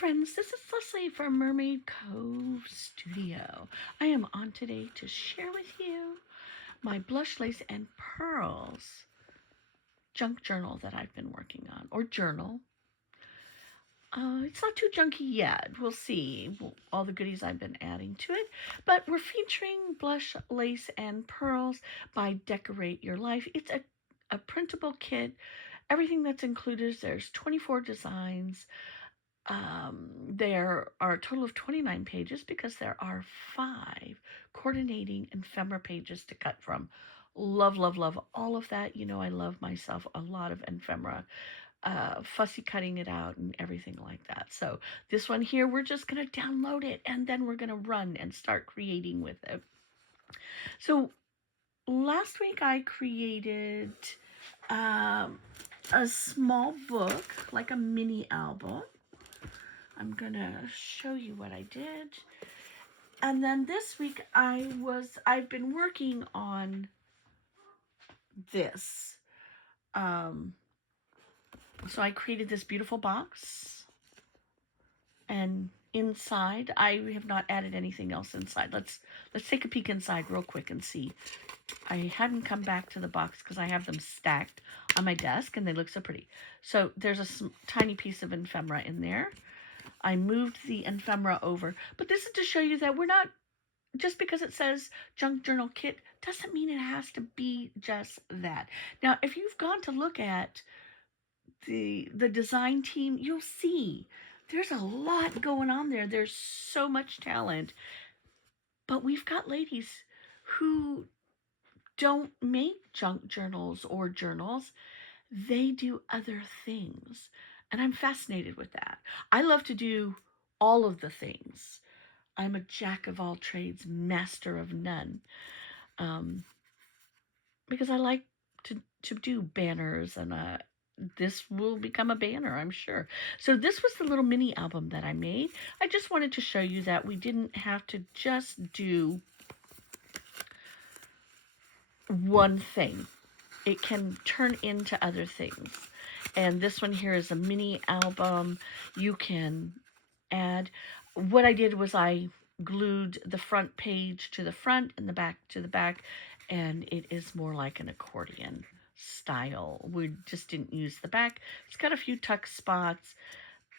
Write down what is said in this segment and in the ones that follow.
friends, this is Leslie from Mermaid Cove Studio. I am on today to share with you my blush lace and pearls junk journal that I've been working on, or journal. It's not too junky yet. We'll see all the goodies I've been adding to it. But we're featuring blush, lace, and pearls by Decorate Your Life. It's a printable kit. Everything that's included is there's 24 designs. There are a total of 29 pages because there are 5 coordinating ephemera pages to cut from. Love, love, love all of that. You know, I love myself a lot of ephemera, fussy cutting it out and everything like that. So this one here, we're just going to download it and then we're going to run and start creating with it. So last week I created a small book, like a mini album. I'm gonna show you what I did. And then this week I've been working on this. So I created this beautiful box, and inside I have not added anything else inside. Let's take a peek inside real quick and see. I hadn't come back to the box because I have them stacked on my desk and they look so pretty. So there's a tiny piece of ephemera in there. I moved the ephemera over, but this is to show you that we're not, just because it says junk journal kit doesn't mean it has to be just that. Now, if you've gone to look at the design team, you'll see there's a lot going on there. There's so much talent, but we've got ladies who don't make junk journals or journals. They do other things. And I'm fascinated with that. I love to do all of the things. I'm a jack of all trades, master of none. Because I like to do banners, and this will become a banner, I'm sure. So this was the little mini album that I made. I just wanted to show you that we didn't have to just do one thing. It can turn into other things. And this one here is a mini album. You can add, what I did was I glued the front page to the front and the back to the back, and it is more like an accordion style. We just didn't use the back. It's got a few tuck spots.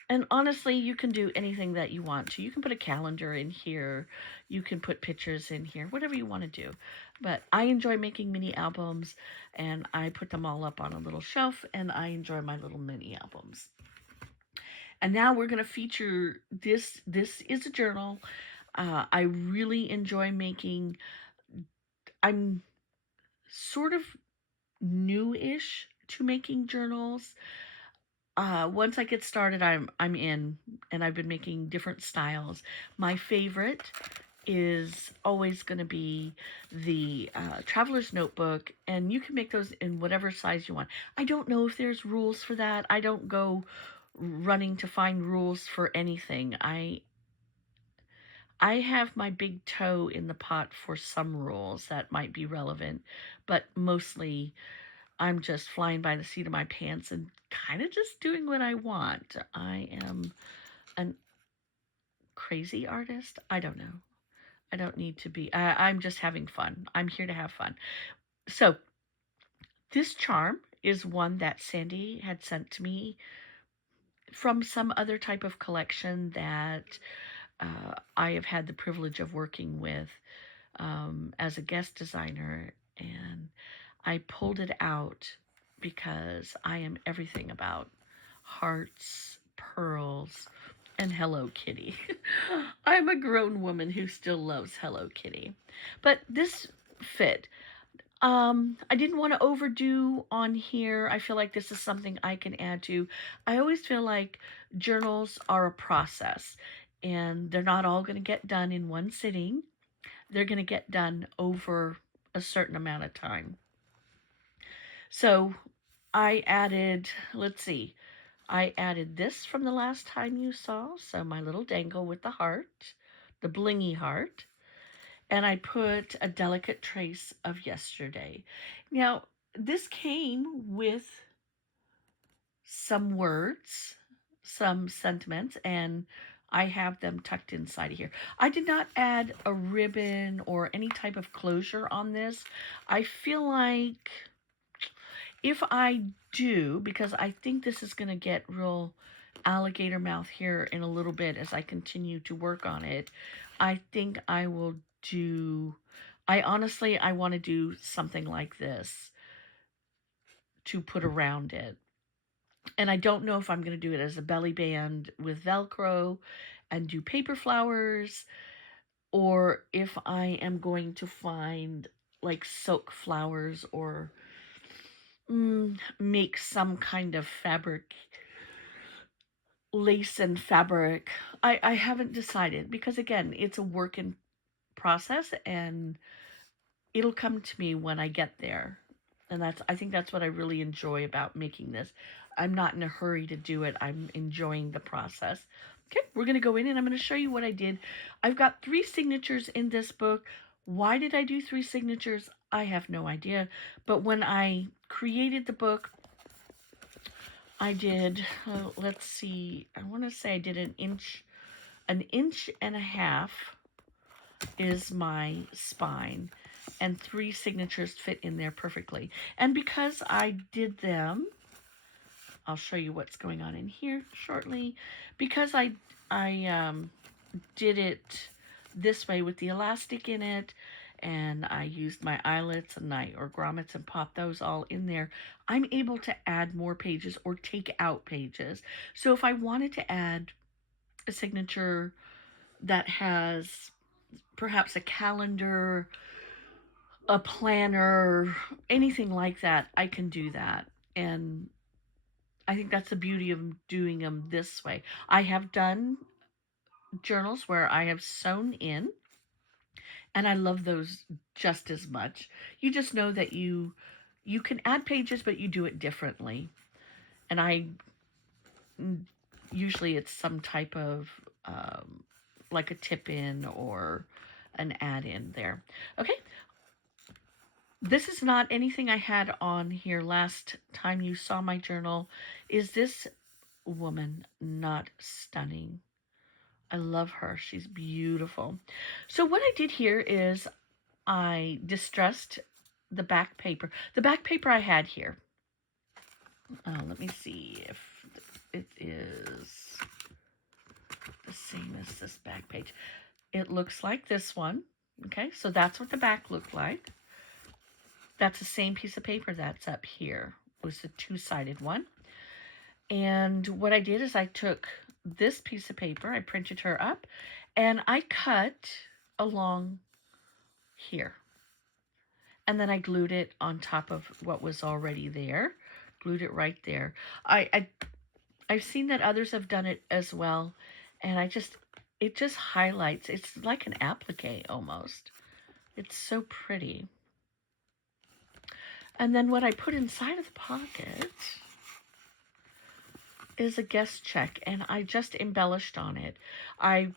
And honestly, you can do anything that you want to. You can put a calendar in here. You can put pictures in here, whatever you want to do. But I enjoy making mini albums, and I put them all up on a little shelf, and I enjoy my little mini albums. And now we're going to feature this. This is a journal. I really enjoy making, I'm sort of new-ish to making journals. Once I get started, I'm in, and I've been making different styles. My favorite is always going to be the traveler's notebook, and you can make those in whatever size you want. I don't know if there's rules for that. I don't go running to find rules for anything. I have my big toe in the pot for some rules that might be relevant, but mostly I'm just flying by the seat of my pants and kind of just doing what I want. I am an crazy artist. I don't know. I don't need to be. I'm just having fun. I'm here to have fun. So this charm is one that Sandi had sent to me from some other type of collection that I have had the privilege of working with as a guest designer, and I pulled it out because I am everything about hearts, pearls, and Hello Kitty. I'm a grown woman who still loves Hello Kitty. But this fit. I didn't want to overdo on here. I feel like this is something I can add to. I always feel like journals are a process, and they're not all going to get done in one sitting. They're going to get done over a certain amount of time. So I added, let's see, I added this from the last time you saw. So my little dangle with the heart, the blingy heart. And I put a delicate trace of yesterday. Now, this came with some words. some sentiments, and I have them tucked inside of here. I did not add a ribbon or any type of closure on this. I feel like if I do, because I think this is going to get real alligator mouth here in a little bit as I continue to work on it, I think I will do, I honestly, I want to do something like this to put around it. And I don't know if I'm going to do it as a belly band with Velcro and do paper flowers, or if I am going to find like silk flowers or make some kind of fabric, lace and fabric. I haven't decided because, again, it's a work in process and it'll come to me when I get there. And I think that's what I really enjoy about making this. I'm not in a hurry to do it. I'm enjoying the process. Okay, we're going to go in and I'm going to show you what I did. I've got 3 signatures in this book. Why did I do 3 signatures? I have no idea. But when I created the book, I did, let's see, I want to say I did an inch and a half is my spine, and 3 signatures fit in there perfectly. And because I did them, I'll show you what's going on in here shortly. Because I did it this way with the elastic in it, and I used my eyelets and or grommets and popped those all in there, I'm able to add more pages or take out pages. So if I wanted to add a signature that has perhaps a calendar, a planner, anything like that, I can do that. And I think that's the beauty of doing them this way. I have done journals where I have sewn in, and I love those just as much. You just know that you can add pages, but you do it differently. And I usually it's some type of like a tip in or an add in there. Okay, this is not anything I had on here last time you saw my journal. Is this woman not stunning? I love her. She's beautiful. So what I did here is I distressed the back paper. The back paper I had here. Let me see if it is the same as this back page. It looks like this one. Okay, so that's what the back looked like. That's the same piece of paper that's up here. It was the 2-sided one. And what I did is I took this piece of paper, I printed her up, and I cut along here. And then I glued it on top of what was already there. Glued it right there. I've seen that others have done it as well, and it just highlights. It's like an applique almost. It's so pretty. And then what I put inside of the pocket is a guest check, and I just embellished on it. I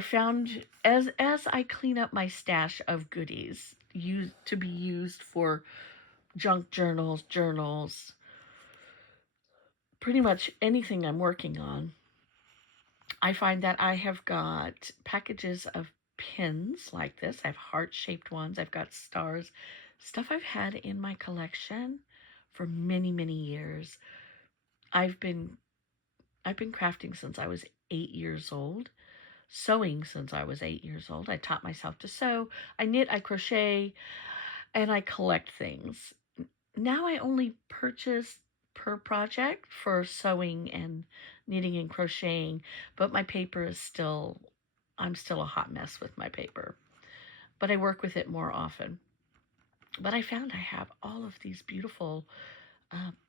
found as I clean up my stash of goodies to be used for junk journals, pretty much anything I'm working on. I find that I have got packages of pins like this. I have heart-shaped ones. I've got stars, stuff I've had in my collection for many, many years. I've been crafting since I was 8 years old, sewing since I was 8 years old. I taught myself to sew. I knit, I crochet, and I collect things. Now I only purchase per project for sewing and knitting and crocheting, but my paper is I'm still a hot mess with my paper, but I work with it more often. But I found I have all of these beautiful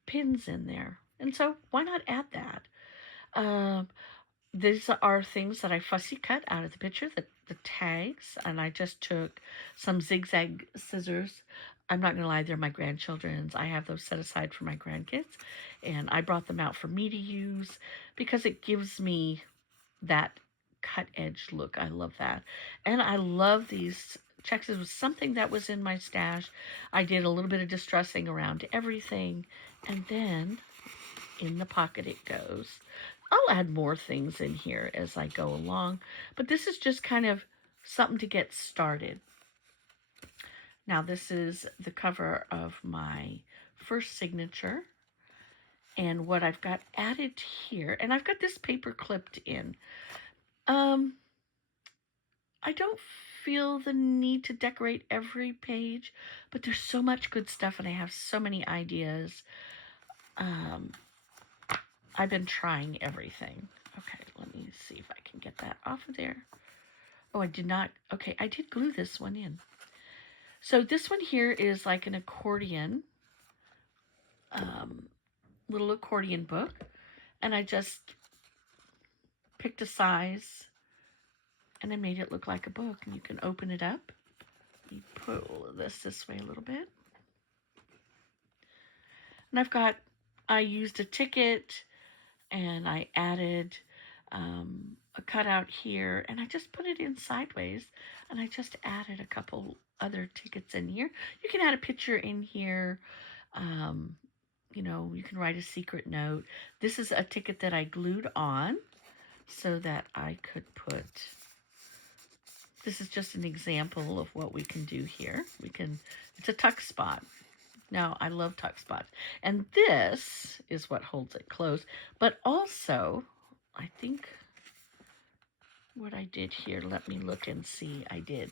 pins in there, and so why not add that? These are things that I fussy cut out of the picture, the tags, and I just took some zigzag scissors. I'm not going to lie, they're my grandchildren's. I have those set aside for my grandkids, and I brought them out for me to use because it gives me that cut edge look. I love that. And I love these checks. It was something that was in my stash. I did a little bit of distressing around everything, and then in the pocket it goes. I'll add more things in here as I go along, but this is just kind of something to get started. Now this is the cover of my first signature, and what I've got added here, and I've got this paper clipped in. I don't feel the need to decorate every page, but there's so much good stuff and I have so many ideas. I've been trying everything. Okay, let me see if I can get that off of there. Oh, I did not. Okay, I did glue this one in. So this one here is like an accordion, little accordion book. And I just picked a size and I made it look like a book. And you can open it up. You pull this way a little bit. And I used a ticket and I added a cutout here and I just put it in sideways and I just added a couple other tickets in here. You can add a picture in here. You know, you can write a secret note. This is a ticket that I glued on so that I could put, this is just an example of what we can do here. It's a tuck spot. Now, I love tuck spots. And this is what holds it closed. But also, I think what I did here, let me look and see. I did.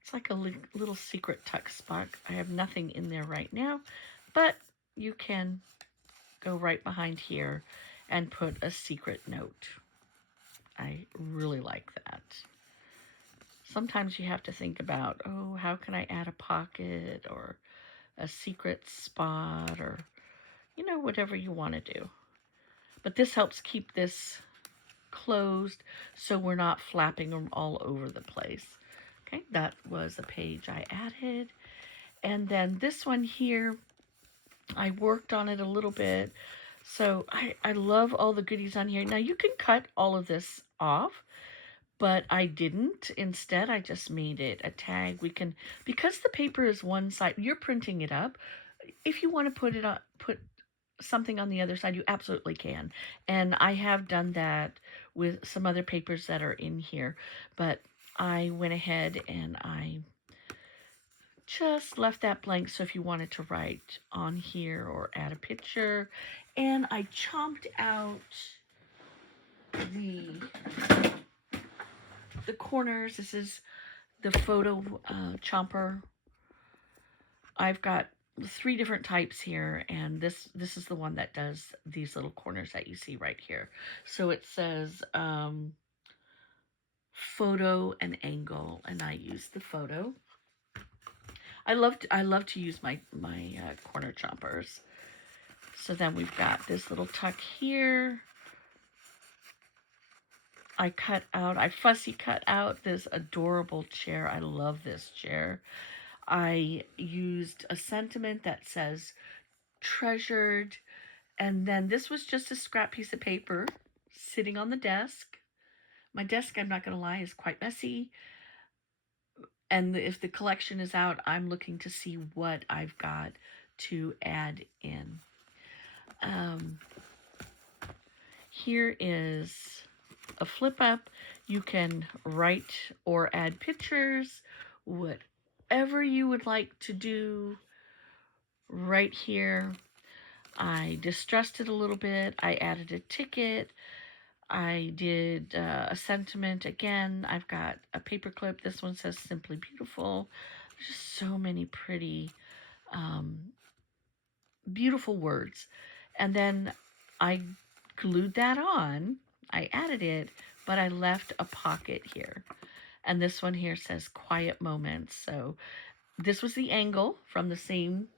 It's like a little secret tuck spot. I have nothing in there right now, but you can go right behind here and put a secret note. I really like that. Sometimes you have to think about, oh, how can I add a pocket or a secret spot or, you know, whatever you want to do. But this helps keep this closed so we're not flapping them all over the place. Okay, that was a page I added. And then this one here, I worked on it a little bit. So I love all the goodies on here. Now you can cut all of this off, but I didn't. Instead, I just made it a tag. We can, because the paper is one side, you're printing it up. If you want to put it on, put something on the other side, you absolutely can. And I have done that with some other papers that are in here, but I went ahead and I just left that blank. So if you wanted to write on here or add a picture, and I chomped out the corners. This is the photo chomper. I've got 3 different types here, and this is the one that does these little corners that you see right here. So it says photo and angle, and I use the photo. I love to use my corner chompers. So then we've got this little tuck here. I fussy cut out this adorable chair. I love this chair. I used a sentiment that says treasured, and then this was just a scrap piece of paper sitting on the desk. My desk, I'm not going to lie, is quite messy. And if the collection is out, I'm looking to see what I've got to add in. Here is a flip up. You can write or add pictures, whatever you would like to do. Right here, I distressed it a little bit. I added a ticket. I did a sentiment again. I've got a paper clip. This one says Simply Beautiful. There's just so many pretty, beautiful words. And then I glued that on. I added it, but I left a pocket here. And this one here says Quiet Moments. So this was the angle from the same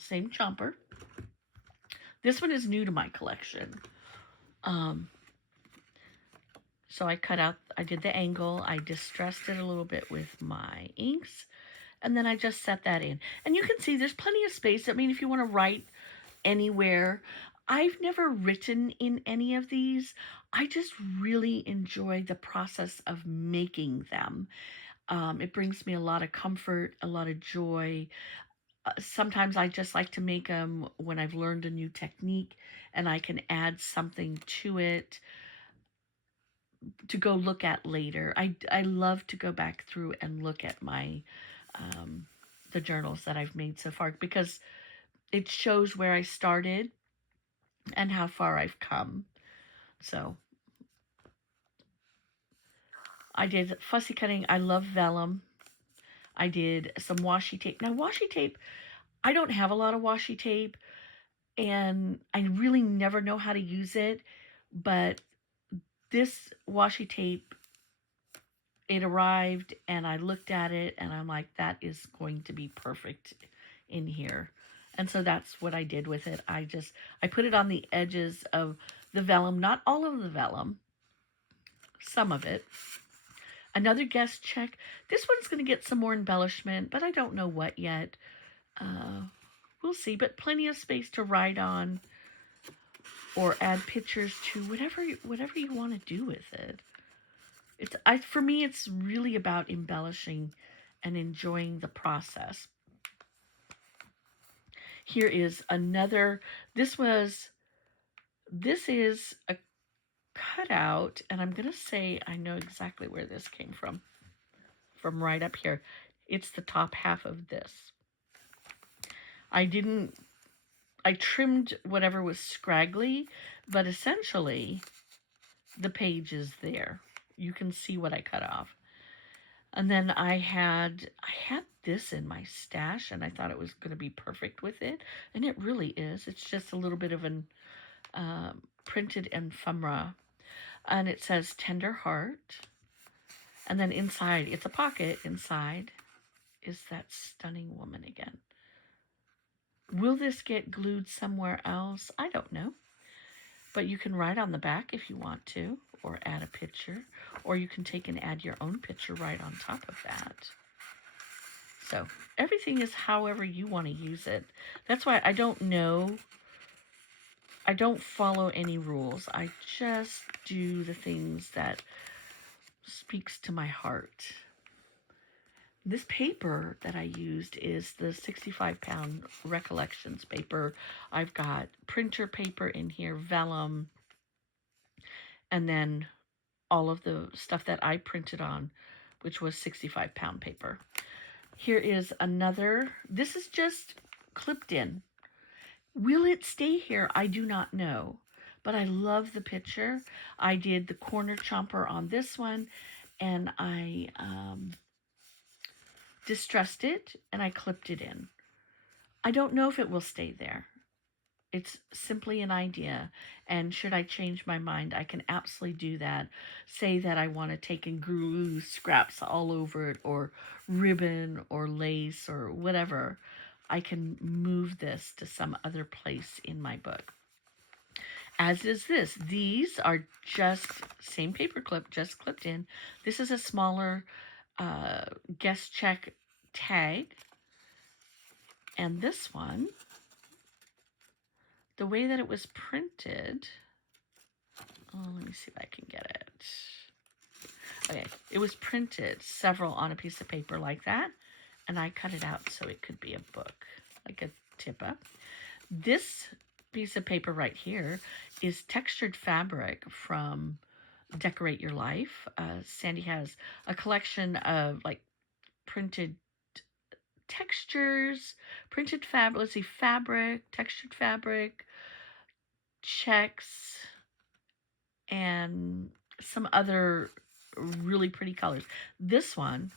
chomper. This one is new to my collection. So I did the angle, I distressed it a little bit with my inks, and then I just set that in. And you can see there's plenty of space. I mean, if you want to write anywhere. I've never written in any of these. I just really enjoy the process of making them. It brings me a lot of comfort, a lot of joy. Sometimes I just like to make them when I've learned a new technique and I can add something to it to go look at later. I love to go back through and look at my the journals that I've made so far because it shows where I started and how far I've come. So I did fussy cutting. I love vellum. I did some washi tape. Now washi tape, I don't have a lot of washi tape and I really never know how to use it, but this washi tape, it arrived and I looked at it and I'm like, that is going to be perfect in here. And so that's what I did with it. I put it on the edges of the vellum, not all of the vellum, some of it. Another guest check. This one's going to get some more embellishment, but I don't know what yet. We'll see, but plenty of space to write on or add pictures to whatever you want to do with it. For me, it's really about embellishing and enjoying the process. Here is another. This is a cutout, and I'm gonna say I know exactly where this came from right up here. It's the top half of this. I trimmed whatever was scraggly, but essentially the page is there. You can see what I cut off. And then I had this in my stash, and I thought it was going to be perfect with it, and it really is. It's just a little bit of an printed ephemera, and it says tender heart, and then inside, it's a pocket. Inside is that stunning woman again. Will this get glued somewhere else? I don't know. But you can write on the back if you want to, or add a picture, or you can take and add your own picture right on top of that. So everything is however you want to use it. That's why I don't know. I don't follow any rules. I just do the things that speaks to my heart. This paper that I used is the 65-pound Recollections paper. I've got printer paper in here, vellum, and then all of the stuff that I printed on, which was 65-pound paper. Here is another. This is just clipped in. Will it stay here? I do not know, but I love the picture. I did the corner chomper on this one, and I distressed it, and I clipped it in. I don't know if it will stay there. It's simply an idea, and should I change my mind, I can absolutely do that. Say that I want to take and glue scraps all over it, or ribbon, or lace, or whatever. I can move this to some other place in my book. As is this. These are just same paper clip, just clipped in. This is a smaller guest check tag. And this one, the way that it was printed, let me see if I can get it. Okay, it was printed several on a piece of paper like that, and I cut it out so it could be a book, like a tip-up. This piece of paper right here is textured fabric from Decorate Your Life. Sandi has a collection of like printed textures, printed fabric, let's see, fabric, textured fabric, checks, and some other really pretty colors. This one,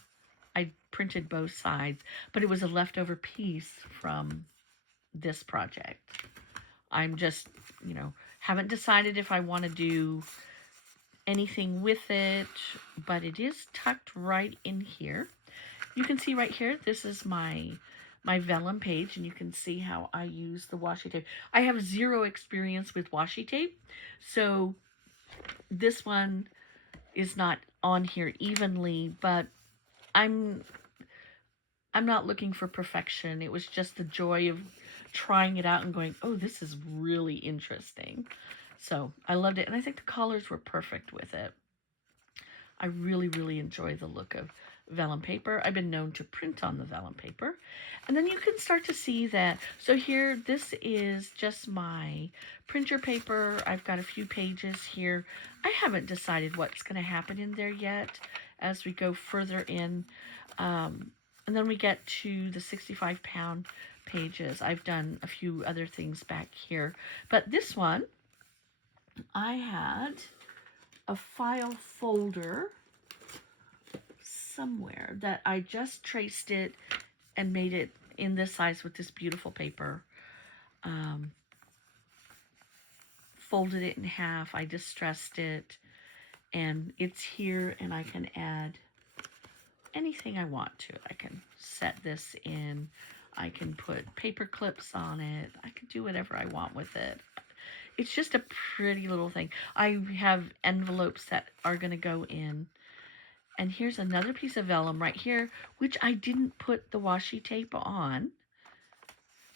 I printed both sides, but it was a leftover piece from this project. I'm just, haven't decided if I want to do anything with it, but it is tucked right in here. You can see right here, this is my vellum page, and you can see how I use the washi tape. I have zero experience with washi tape, so this one is not on here evenly, but I'm not looking for perfection. It was just the joy of trying it out and going, oh, this is really interesting. So I loved it, and I think the colors were perfect with it. I really, really enjoy the look of vellum paper. I've been known to print on the vellum paper. And then you can start to see that. So here, this is just my printer paper. I've got a few pages here. I haven't decided what's going to happen in there yet as we go further in. And then we get to the 65-pound pages. I've done a few other things back here. But this one, I had a file folder somewhere that I just traced it and made it in this size with this beautiful paper. Folded it in half. I distressed it, and it's here, and I can add anything I want to. I can set this in. I can put paper clips on it. I can do whatever I want with it. It's just a pretty little thing. I have envelopes that are going to go in. And here's another piece of vellum right here, which I didn't put the washi tape on.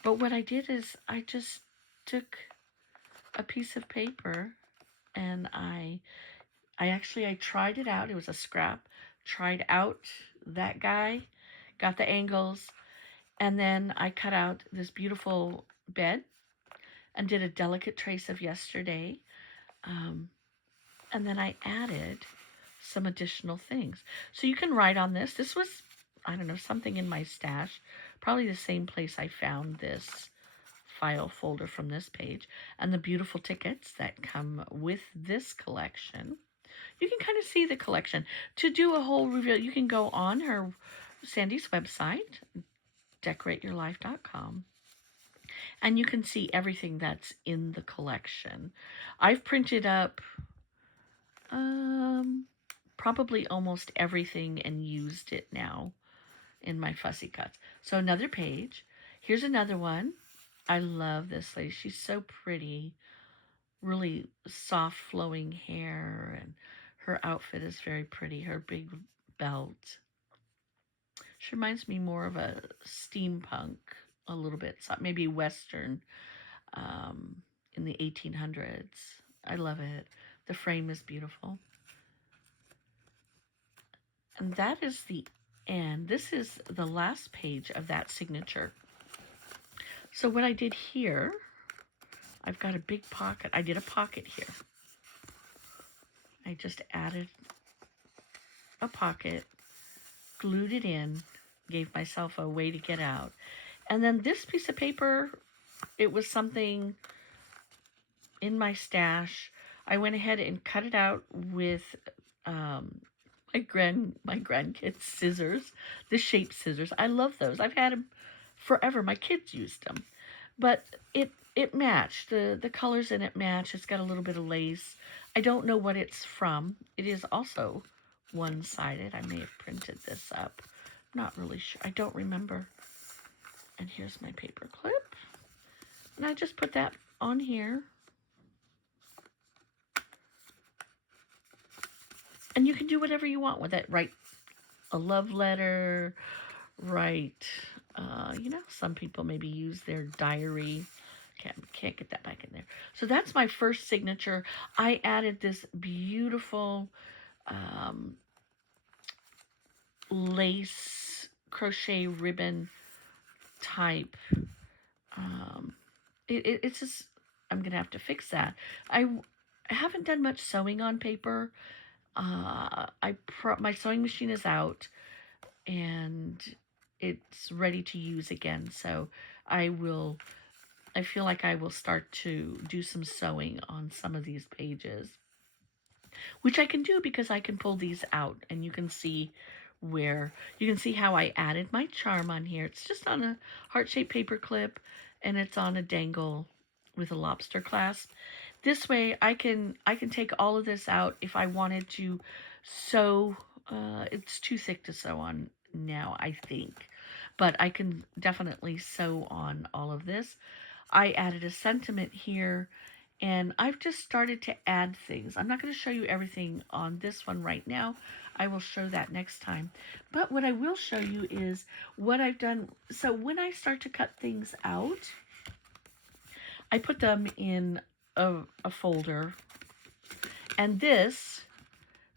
But what I did is I just took a piece of paper and I tried it out. It was a scrap. Tried out that guy, got the angles, and then I cut out this beautiful bed and did a delicate trace of yesterday. And then I added some additional things. So you can write on this. This was, I don't know, something in my stash. Probably the same place I found this file folder from this page. And the beautiful tickets that come with this collection. You can kind of see the collection. To do a whole review, you can go on her, Sandi's website, Decor8yourlife.com. And you can see everything that's in the collection. I've printed up probably almost everything and used it now in my fussy cuts. So another page. Here's another one. I love this lady. She's so pretty. Really soft flowing hair, and her outfit is very pretty. Her big belt. She reminds me more of a steampunk a little bit. So maybe Western in the 1800s. I love it. The frame is beautiful. And that is the end. This is the last page of that signature. So what I did here, I've got a big pocket. I did a pocket here. I just added a pocket, glued it in, gave myself a way to get out. And then this piece of paper, it was something in my stash. I went ahead and cut it out with my grandkids' scissors, the shape scissors. I love those. I've had them forever. My kids used them. But it matched. The colors in it match. It's got a little bit of lace. I don't know what it's from. It is also one-sided. I may have printed this up. I'm not really sure. I don't remember. And here's my paper clip. And I just put that on here. And you can do whatever you want with it. Write a love letter. Write, some people maybe use their diary. Can't get that back in there. So that's my first signature. I added this beautiful lace crochet ribbon type. It's just, I'm going to have to fix that. I haven't done much sewing on paper. My sewing machine is out and it's ready to use again. So I feel like I will start to do some sewing on some of these pages, which I can do because I can pull these out and you can see how I added my charm on here. It's just on a heart-shaped paper clip and it's on a dangle with a lobster clasp. This way I can take all of this out if I wanted to sew. It's too thick to sew on now, I think, but I can definitely sew on all of this. I added a sentiment here, and I've just started to add things. I'm not going to show you everything on this one right now. I will show that next time. But what I will show you is what I've done. So when I start to cut things out, I put them in a folder. And this,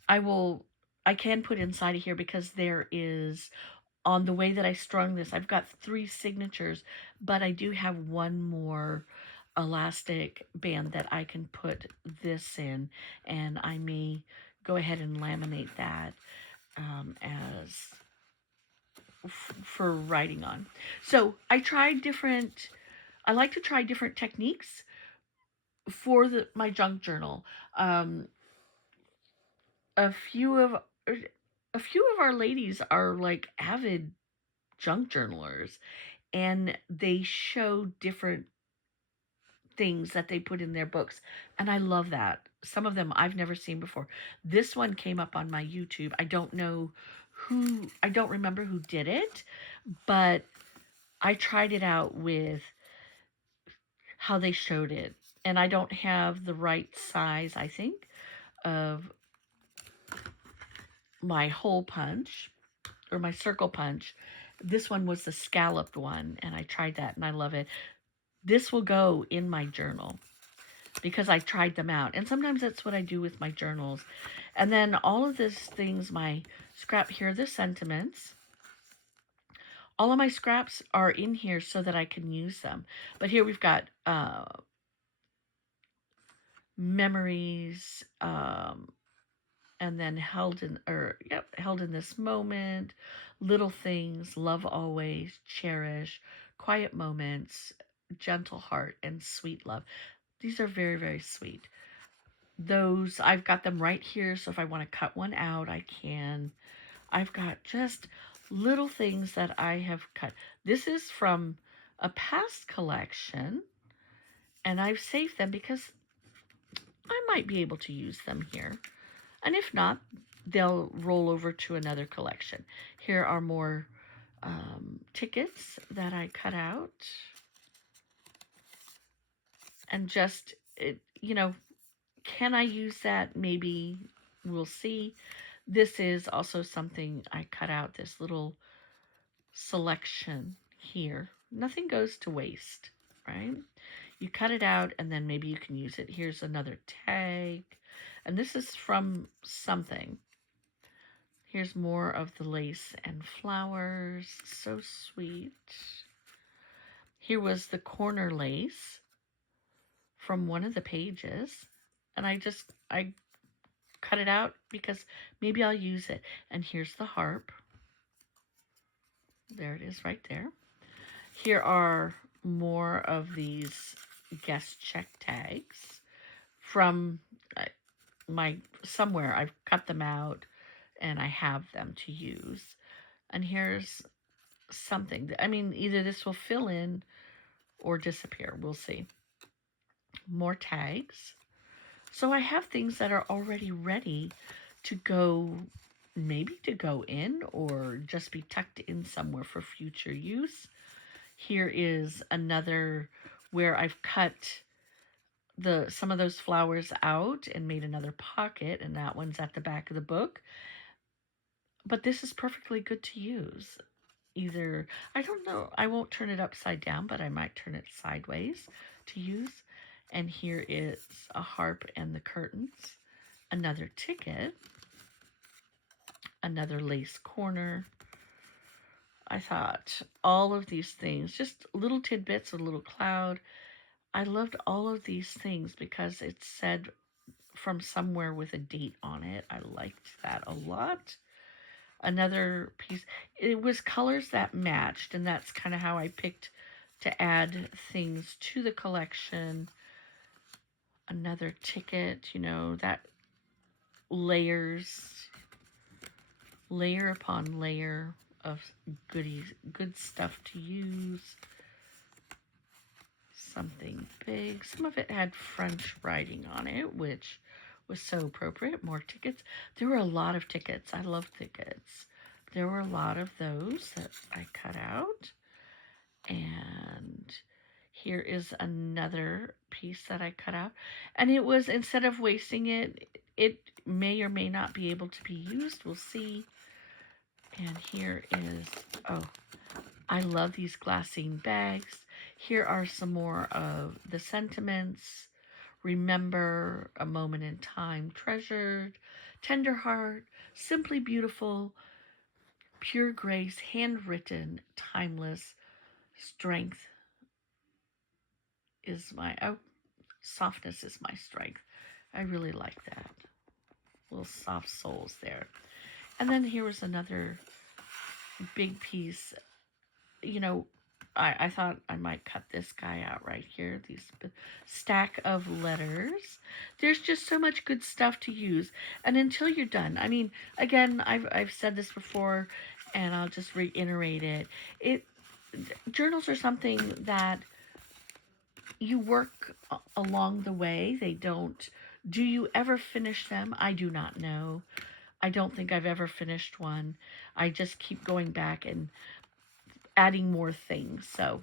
I will I can put inside of here because there is, on the way that I strung this, I've got 3 signatures, but I do have one more elastic band that I can put this in, and I may go ahead and laminate that as for writing on. So I tried different, I like to try different techniques for my junk journal. Um, a few of a few of our ladies are like avid junk journalers, and they show different things that they put in their books, and I love that. Some of them I've never seen before. This one came up on my YouTube. I don't remember who did it, but I tried it out with how they showed it, and I don't have the right size, I think, of my hole punch or my circle punch. This one was the scalloped one, and I tried that and I love it. This will go in my journal because I tried them out. And sometimes that's what I do with my journals. And then all of these things, my scrap here, the sentiments, all of my scraps are in here so that I can use them. But here we've got memories, and then held in this moment, little things, love always, cherish, quiet moments, gentle heart, and sweet love. These are very, very sweet. Those, I've got them right here, so if I want to cut one out, I can. I've got just little things that I have cut. This is from a past collection, and I've saved them because I might be able to use them here. And if not, they'll roll over to another collection. Here are more tickets that I cut out. And just, can I use that? Maybe. We'll see. This is also something I cut out, this little selection here. Nothing goes to waste, right? You cut it out and then maybe you can use it. Here's another tag. And this is from something. Here's more of the lace and flowers. So sweet. Here was the corner lace from one of the pages. And I cut it out because maybe I'll use it. And here's the harp. There it is right there. Here are more of these guest check tags from somewhere. I've cut them out and I have them to use. And here's something. I mean, either this will fill in or disappear. We'll see. More tags. So I have things that are already ready to go, maybe to go in or just be tucked in somewhere for future use. Here is another where I've cut some of those flowers out and made another pocket, and that one's at the back of the book. But this is perfectly good to use. Either, I don't know, I won't turn it upside down, but I might turn it sideways to use. And here is a harp and the curtains, another ticket, another lace corner. I thought all of these things, just little tidbits, a little cloud. I loved all of these things because it said from somewhere with a date on it. I liked that a lot. Another piece, it was colors that matched, and that's kind of how I picked to add things to the collection. Another ticket, that layer upon layer of goodies, good stuff to use. Something big. Some of it had French writing on it, which was so appropriate. More tickets. There were a lot of tickets. I love tickets. There were a lot of those that I cut out. And here is another piece that I cut out. And it was, instead of wasting it, it may or may not be able to be used. We'll see. And here is, oh, I love these glassine bags. Here are some more of the sentiments, remember a moment in time, treasured, tender heart, simply beautiful, pure grace, handwritten, timeless, strength is my, oh, softness is my strength. I really like that. Little soft souls there. And then here was another big piece. You know, I thought I might cut this guy out right here. These stack of letters. There's just so much good stuff to use. And until you're done, I mean, again, I've said this before, and I'll just reiterate it. Journals are something that you work along the way. They don't. Do you ever finish them? I do not know. I don't think I've ever finished one. I just keep going back and adding more things. So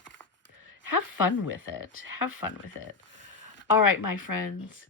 have fun with it. Have fun with it. All right, my friends.